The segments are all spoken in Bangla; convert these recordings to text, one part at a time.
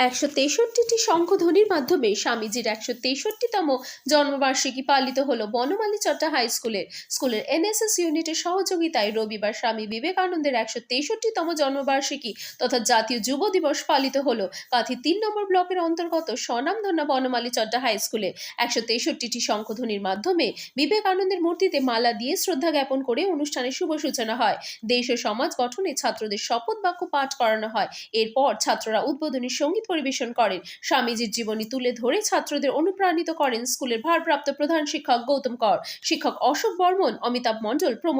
একশো তেষট্টিটি শঙ্খধ্বনির মাধ্যমে স্বামীজির একশো তেষট্টিতম জন্মবার্ষিকী পালিত হলো বনমালী চট্টা হাই স্কুলে স্কুলের এনএসএস ইউনিটের সহযোগিতায় রবিবার স্বামী বিবেকানন্দের একশো তেষট্টিতম জন্মবার্ষিকী তথা জাতীয় যুব দিবস পালিত হলো। কাথি তিন নম্বর ব্লকের অন্তর্গত স্বনামধন্য বনমালী চট্টা হাই স্কুলে একশো তেষট্টিটি শঙ্খধ্বনির মাধ্যমে বিবেকানন্দের মূর্তিতে মালা দিয়ে শ্রদ্ধা জ্ঞাপন করে অনুষ্ঠানের শুভ সূচনা হয়। দেশ ও সমাজ গঠনে ছাত্রদের শপথ বাক্য পাঠ করানো হয়। এরপর ছাত্ররা উদ্বোধনী সংগীত পরিবেশন করেন। স্বামীজির জীবনী তুলে ধরে ছাত্রদের অনুপ্রাণিত করেন স্কুলের ভারপ্রাপ্ত প্রধান শিক্ষক গৌতম কর, শিক্ষক অশোক বর্মন, অমিতাভ মণ্ডল প্রমুখ।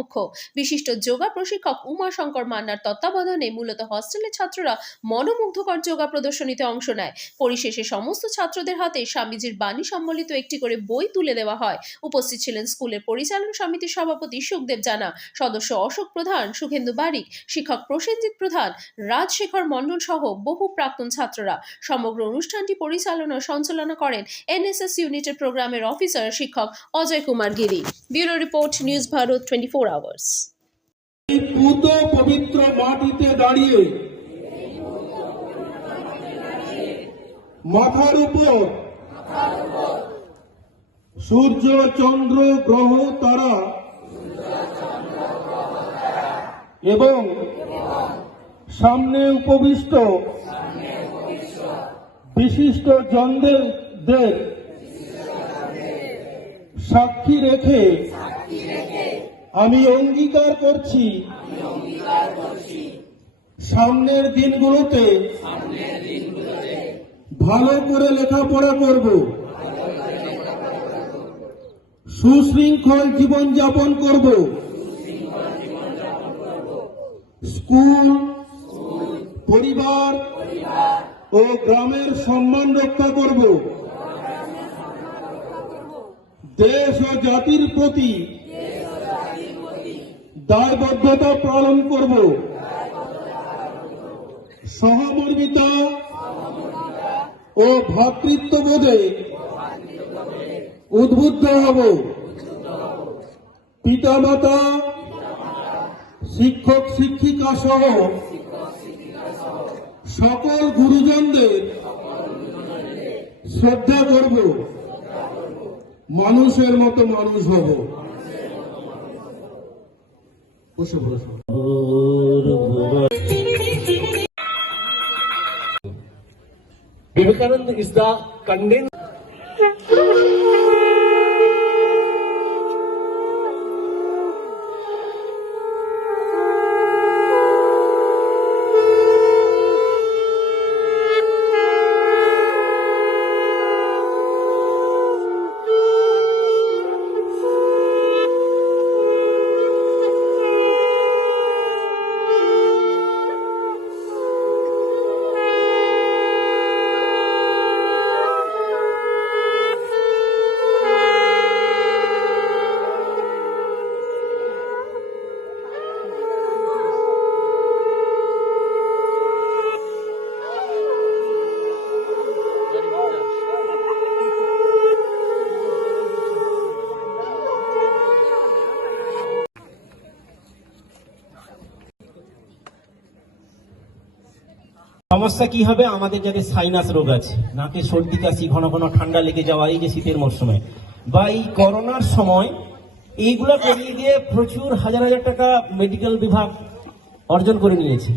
বিশিষ্ট যোগা প্রশিক্ষক উমাশঙ্কর মান্নার তত্ত্বাবধানে মূলত হস্টেলের ছাত্ররা মনোমুগ্ধকর যোগা প্রদর্শনীতে অংশ নেয়। পরিশেষে সমস্ত ছাত্রদের হাতে স্বামীজির বাণী সম্বলিত একটি করে বই তুলে দেওয়া হয়। উপস্থিত ছিলেন স্কুলের পরিচালন সমিতির সভাপতি সুখদেব জানা, সদস্য অশোক প্রধান সুখেন্দু বারিক, শিক্ষক প্রসেনজিৎ প্রধান, রাজশেখর মণ্ডল সহ বহু প্রাক্তন ছাত্ররা সমগ্র অনুষ্ঠানটি পরিচালনা ও সঞ্চালনা করেন এনএসএস ইউনিটের প্রোগ্রামের অফিসার শিক্ষক Ajay Kumar Giri. Bureau report, news Bharat twenty four hours পবিত্র মাটিতে দাঁড়িয়ে মাথার উপর সূর্য, চন্দ্র, গ্রহ, তারা এবং সামনে উপবিষ্ট বিশিষ্ট জনদের সাক্ষী রেখে আমি অঙ্গীকার করছি। সামনের দিনগুলোতে ভালো করে লেখাপড়া করব। সুশৃঙ্খল জীবন যাপন করব। স্কুল, পরিবার ও গ্রামের সম্মান রক্ষা করব। দেশ ও জাতির প্রতি দায়বদ্ধতা পালন করব। সহমর্মিতা ও ভ্রাতৃত্ববোধে উদ্বুদ্ধ হব। পিতামাতা শিক্ষক শিক্ষিকা সহ সকল গুরুজনদের শ্রদ্ধা করব। মানুষের মতো মানুষ হব। বিবেকানন্দ ইস দা condensed সমস্যা কি হবে? আমাদের যাদের সাইনাস রোগ আছে, নাকে সর্দি, কাশি, ঘন ঘন ঠান্ডা লেগে যাওয়া, এই যে শীতের মরশুমে, বা এই করোনার সময় এইগুলা করিয়ে দিয়ে প্রচুর হাজার হাজার টাকা মেডিকেল বিভাগ অর্জন করে নিয়েছে।